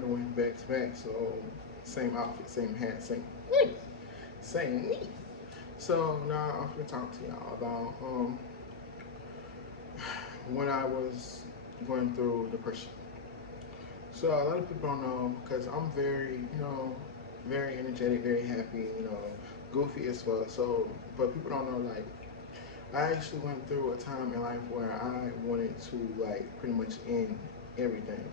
another one back to back. So same outfit, same hat, same me. So now I'm gonna talk to y'all about when I was going through depression. So a lot of people don't know because I'm very, very energetic, very happy, goofy as well. So, but people don't know like I actually went through a time in life where I wanted to like pretty much end everything.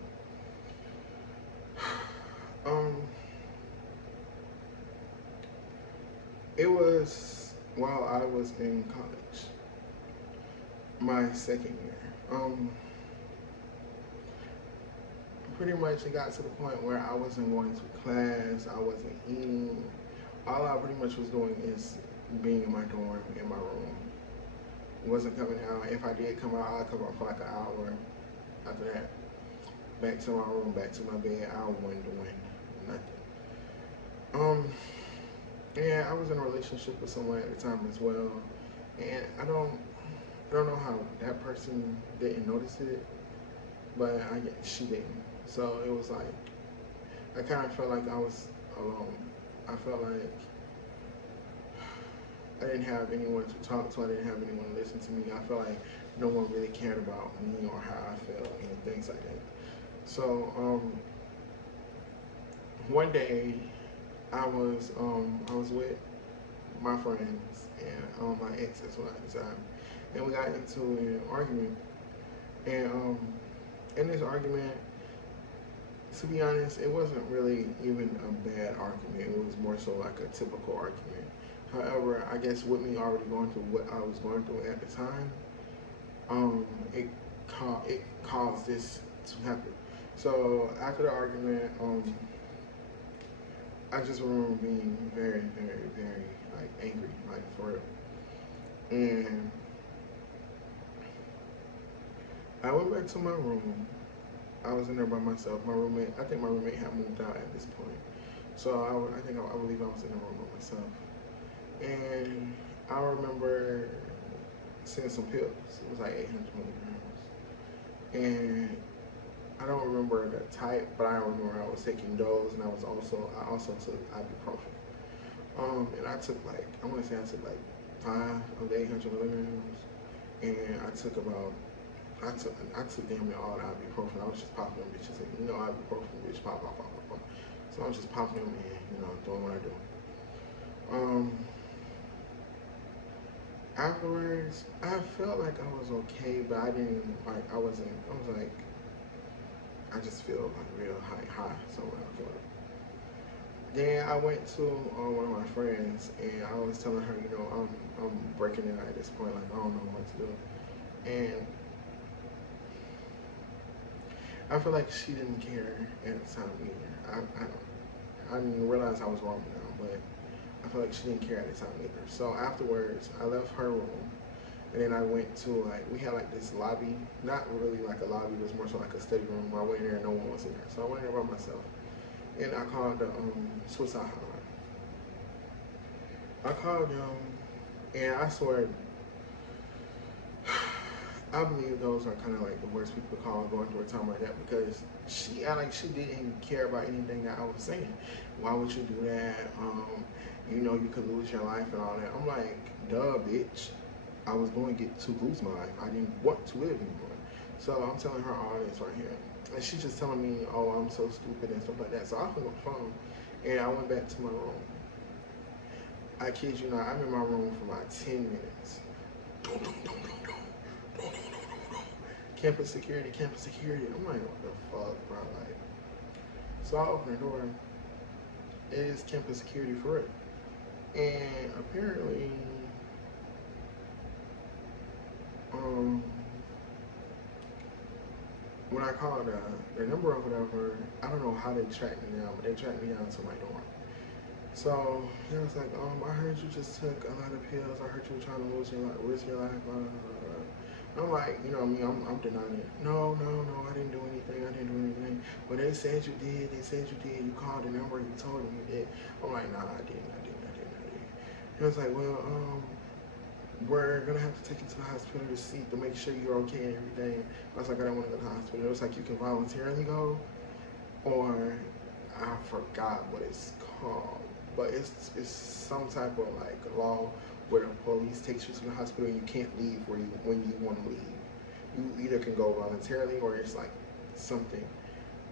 Um, it was while I was in college, my second year. Pretty much it got to the point where I wasn't going to class, I wasn't eating. All I pretty much was doing is being in my dorm, in my room. Wasn't coming out. If I did come out, I'd come out for like an hour. After that, back to my room, back to my bed. I wasn't doing nothing. Um, and I was in a relationship with someone at the time as well, and I don't know how that person didn't notice it, but she didn't. So it was like I kind of felt like I was alone. I felt like I didn't have anyone to talk to. I didn't have anyone to listen to me. I felt like no one really cared about me or how I felt and things like that. So one day I was with my friends and my ex as well at the time, and we got into an argument. And in this argument, to be honest, it wasn't really even a bad argument. It was more so like a typical argument. However, I guess with me already going through what I was going through at the time, um, it it caused this to happen. So after the argument, I just remember being very, very, very like angry, like for real. And I went back to my room. I was in there by myself. I think my roommate had moved out at this point. So I believe I was in the room by myself. And I remember seeing some pills. It was like 800 milligrams. And I don't remember the type, but I remember I was taking those, and I also took ibuprofen. And I took like I want to say I took like 5 of the 800 milligrams, and I took damn near all the ibuprofen. I was just popping them bitches in. Ibuprofen bitch pop pop pop pop pop. So I was just popping them in, doing what I do. Um, Afterwards, I felt like I was okay, but I didn't like. I wasn't. I was like, I just feel like real high somewhere. I feel like. Then I went to one of my friends, and I was telling her, I'm breaking it at this point. Like I don't know what to do, and I feel like she didn't care at the time either. I didn't realize I was wrong now, but I feel like she didn't care at the time either. So afterwards, I left her room, and then I went to like we had like this lobby, not really like a lobby, it was more so like a study room. I went in there, and no one was in there, so I went in there by myself, and I called the suicide hotline. I called them, and I swear, I believe those are kind of like the worst people to call going through a time like that because she acted like she didn't care about anything that I was saying. Why would you do that? You could lose your life and all that. I'm like, duh, bitch. I was going to lose my life. I didn't want to live anymore. So I'm telling her all this right here. And she's just telling me, oh, I'm so stupid and stuff like that. So I hung up the phone and I went back to my room. I kid you not, I'm in my room for about 10 minutes. Campus security, campus security. I'm like, what the fuck, bro? Like, so I open the door. It is campus security for it. And apparently, um, when I called the number or whatever, I don't know how they tracked me down, but they tracked me down to my dorm. So he was like, I heard you just took a lot of pills. I heard you were trying to lose your life, risk your life, blah, blah, blah, blah. I'm like, I'm denying it. No, no, no, I didn't do anything. I didn't do anything. But they said you did. They said you did. You called the number. You told them you did. I'm like, nah, I didn't. I didn't. I didn't. I didn't. He was like, well, we're gonna have to take you to the hospital to see to make sure you're okay and everything. I was like, I don't want to go to the hospital. It was like you can voluntarily go, or forgot what it's called, but it's some type of like law where the police takes you to the hospital and you can't leave where you when you want to leave. You either can go voluntarily or it's like something.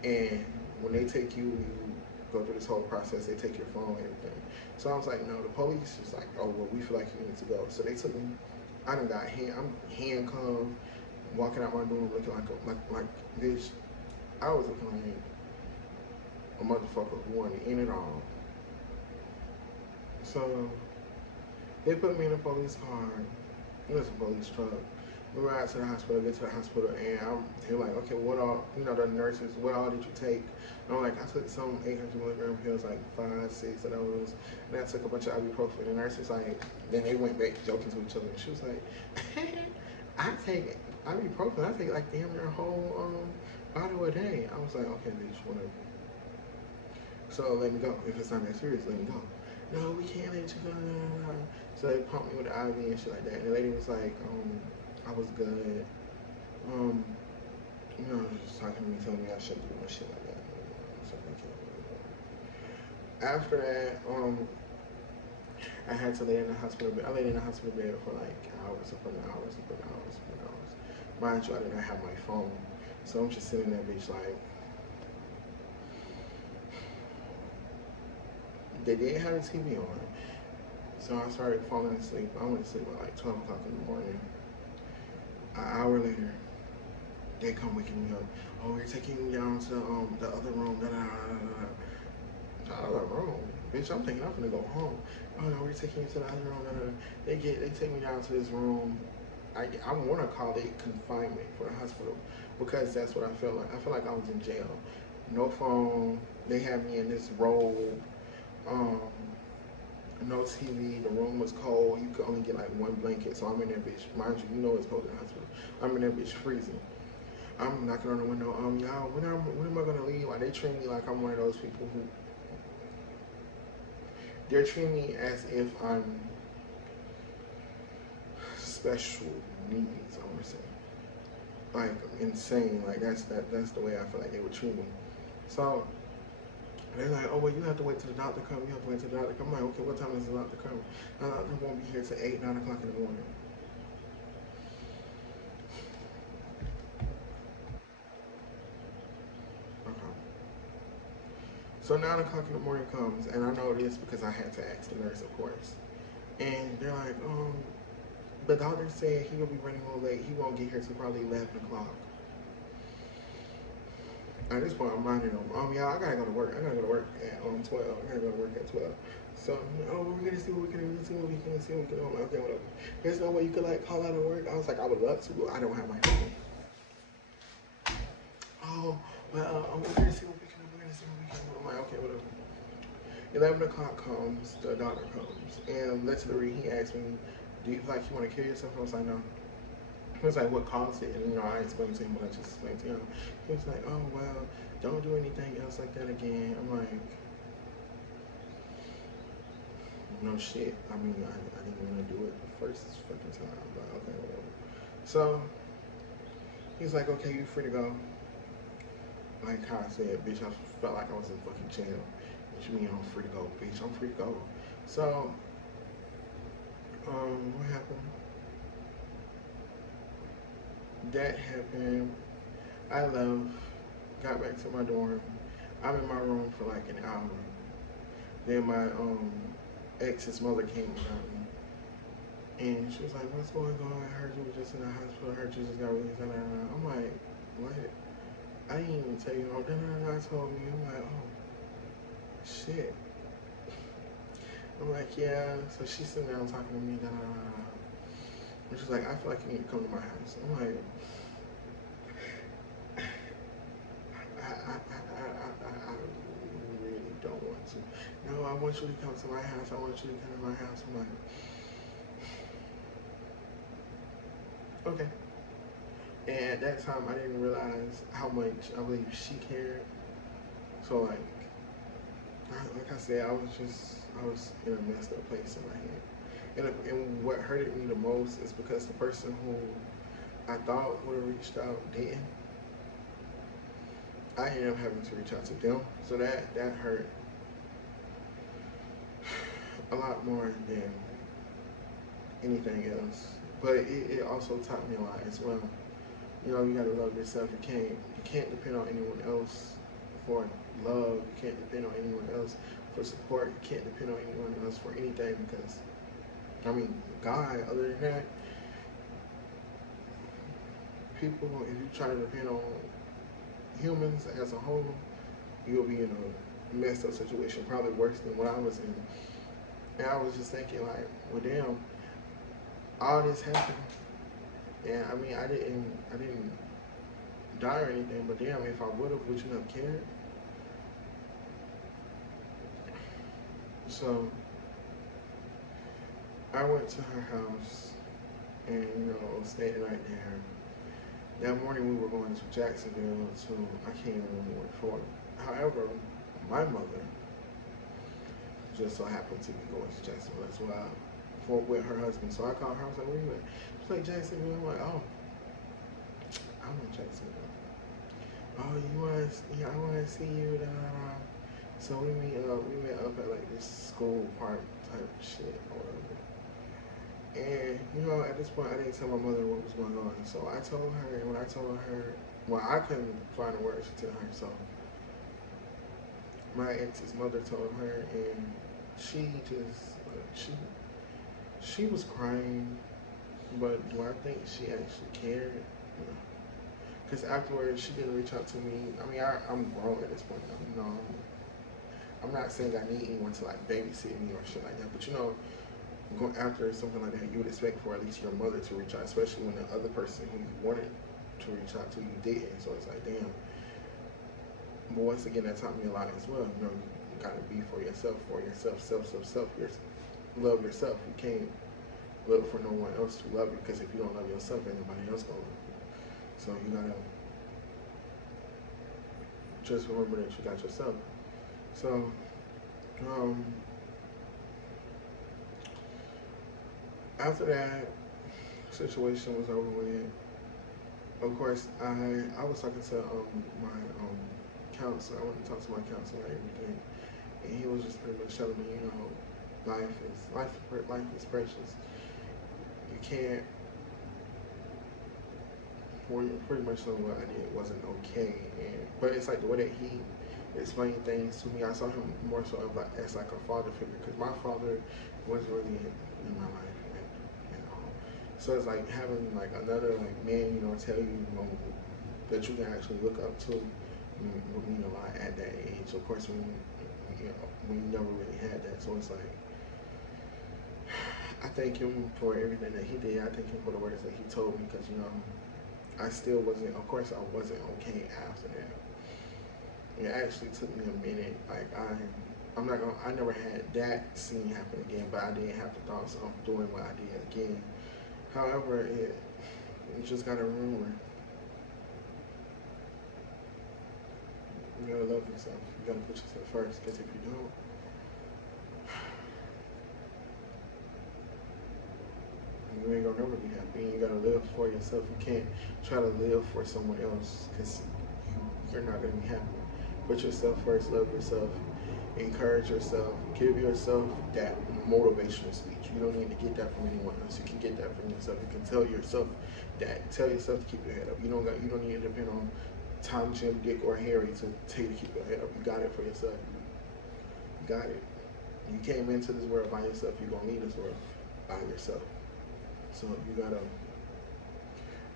And when they take you, you go through this whole process. They take your phone and everything. So I was like, no, the police was like, oh well, we feel like you need to go. So they took me. I'm handcuffed, walking out my room looking like bitch. I was looking like a motherfucker who wanted in it all. So they put me in a police car. It was a police truck. We were out to the hospital, get to the hospital, and they're like, okay, what all, the nurses, what all did you take? And I'm like, I took some 800 milligram pills, like 5, 6 of those, and I took a bunch of ibuprofen. And the nurses like, then they went back joking to each other. And she was like, I take ibuprofen, I take like damn near a whole bottle a day. I was like, okay, bitch, whatever. So let me go. If it's not that serious, let me go. No, we can't let you go. So they pumped me with the IV and shit like that. And the lady was like, I was good. Just talking to me, telling me I shouldn't do no shit like that. So after that, I had to lay in the hospital bed. I laid in the hospital bed for like hours upon hours upon hours upon hours. Mind you, I didn't have my phone. So I'm just sitting there, bitch, like, they didn't have the TV on. So I started falling asleep. I went to sleep at like 12 o'clock in the morning. An hour later, they come waking me up. Oh, we're taking you down to the other room. The other room? Bitch, I'm thinking I'm gonna go home. Oh no, we're taking you to the other room. They take me down to this room. I want to call it confinement for the hospital because that's what I felt like. I felt like I was in jail. No phone. They had me in this robe. No TV. The room was cold. You could only get like one blanket. So I'm in there, bitch. Mind you, it's cold in the hospital. I'm in there, bitch, freezing. I'm knocking on the window. Y'all, when am I gonna leave? Like they treat me like I'm one of those people who they're treating me as if I'm special needs. I'm gonna say, like insane. Like that's the way I feel like they would treat me. So they're like, oh well, you have to wait till the doctor come. You have to wait till the doctor come. I'm like, okay, what time does the doctor come? The doctor won't be here till 8, 9 o'clock in the morning. So 9 o'clock in the morning comes, and I know this because I had to ask the nurse, of course. And they're like, the doctor said he'll be running a little late. He won't get here till probably 11 o'clock. At this point, I'm minding them. Yeah, I gotta go to work. I gotta go to work at 12. I gotta go to work at 12. So, we're gonna see what we can do. See what we can do. I'm like, okay, whatever. There's no way you could like call out of work. I was like, I would love to, but I don't have my phone. Oh, well, we're gonna see what we can do. We're gonna see what we can do. I'm like, okay, whatever. 11 o'clock comes, the doctor comes, and literally he asked me, do you feel like you want to kill yourself? I was like, no. He was like, what caused it? And I explained to him what I just explained to him. He was like, oh, well, don't do anything else like that again. I'm like, no shit. I mean, I didn't want to do it the first fucking time, but okay, whatever. So he's like, okay, you're free to go. Like how I said, bitch, I felt like I was in fucking jail. What you mean I'm free to go, bitch? I'm free to go. So, what happened? That happened. I left, got back to my dorm. I'm in my room for like an hour. Then my ex's mother came around me. And she was like, what's going on? I heard you were just in the hospital. I heard you just got released. I'm like, what? I didn't even tell you. I told me. I'm like, oh, shit. I'm like, yeah. So she's sitting down talking to me. And she's like, I feel like you need to come to my house. I'm like, I really don't want to. No, I want you to come to my house. I want you to come to my house. I'm like, okay. And at that time, I didn't realize how much I believe she cared. So like I said, I was in a messed up place in my head. And what hurted me the most is because the person who I thought would have reached out didn't. I ended up having to reach out to them. So that hurt a lot more than anything else. But it also taught me a lot as well. You know, you gotta love yourself. You can't depend on anyone else for love. You can't depend on anyone else for support. You can't depend on anyone else for anything because I mean, God. Other than that, people. If you try to depend on humans as a whole, you'll be in a messed up situation, probably worse than what I was in. And I was just thinking, like, well, damn, all this happened, and I mean, I didn't die or anything, but damn, if I would have, would you have cared? So I went to her house and stayed right there. That morning we were going to Jacksonville to I can't even remember what for. However, my mother just so happened to be going to Jacksonville as well for with her husband. So I called her. I was like, "Where you at?" She's like, "Jacksonville." I'm like, "Oh, I'm in Jacksonville." "Oh, you want? Yeah, I want to see you." Da, da, da. So we meet up. We met up at like this school park type shit or whatever. And at this point, I didn't tell my mother what was going on. So I told her, and when I told her, well, I couldn't find the words to tell her. So my ex's mother told her, and she just she was crying. But do I think she actually cared? No. Because afterwards, she didn't reach out to me. I mean, I'm grown at this point. I'm not saying I need anyone to like babysit me or shit like that. But going after something like that, you would expect for at least your mother to reach out, especially when the other person who you wanted to reach out to you didn't. So it's like, damn. But once again, that taught me a lot as well. You gotta be for yourself, self. Love yourself. You can't look for no one else to love you because if you don't love yourself, ain't nobody else gonna love you. So you gotta just remember that you got yourself. So, after that situation was over with, of course, I was talking to my counselor. I went to talk to my counselor and everything, and he was just pretty much telling me, life is precious. You can't. Well, pretty much know what I did wasn't okay, but it's like the way that he explained things to me. I saw him more so of like as like a father figure because my father was really in my life at all. So it's like having like another like man, tell you, that you can actually look up to would mean a lot at that age. Of course, when you never really had that, so it's like I thank him for everything that he did. I thank him for the words that he told me because I still wasn't. Of course, I wasn't okay after that. It actually took me a minute. Like I'm not gonna. I never had that scene happen again, but I did have the thoughts of doing what I did again. However, you just gotta remember, you gotta love yourself. You gotta put yourself first. Because if you don't, you ain't gonna never be happy. You gotta live for yourself. You can't try to live for someone else because you're not gonna be happy. Put yourself first. Love yourself. Encourage yourself. Give yourself that motivational speech. You don't need to get that from anyone else. You can get that from yourself. You can tell yourself that. Tell yourself to keep your head up. You don't need to depend on Tom, Jim, Dick, or Harry to tell you to keep your head up. You got it for yourself. You got it. You came into this world by yourself. You're gonna leave this world by yourself. So you gotta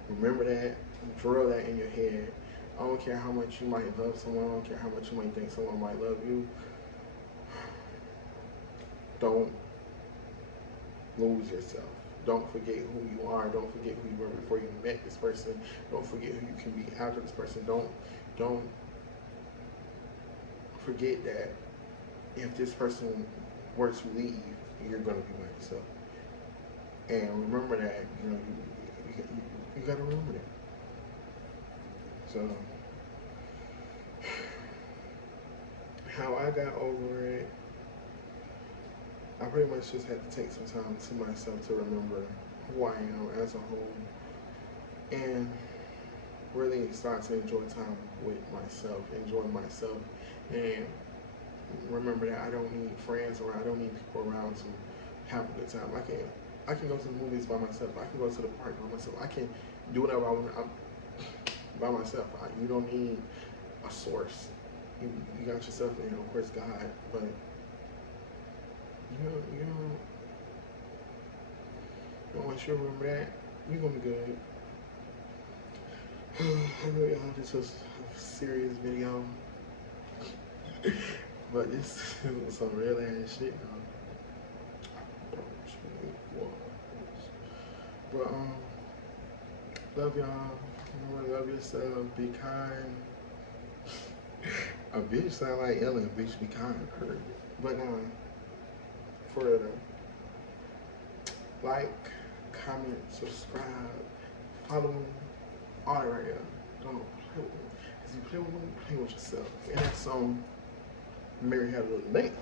remember that, drill that in your head. I don't care how much you might love someone. I don't care how much you might think someone might love you. Don't lose yourself. Don't forget who you are. Don't forget who you were before you met this person. Don't forget who you can be after this person. Don't forget that if this person were to leave, you're gonna be by yourself. And remember that you gotta remember that. So how I got over it, I pretty much just had to take some time to myself to remember who I am as a whole and really start to enjoy time with myself, enjoying myself, and remember that I don't need friends or I don't need people around to have a good time. I can go to the movies by myself. I can go to the park by myself. I can do whatever I want by myself. You don't need a source. You got yourself and of course God, but once you remember that, you're gonna be good. I know y'all, this was a serious video, but this was some real ass shit. But love y'all. Remember, love yourself. Be kind. A bitch sound like Ellen. A bitch be kind. Heard. But for real though, like, comment, subscribe, follow me, all that right there. Don't play with me. Cause you play with me, play with yourself. And that song, Mary had a little name.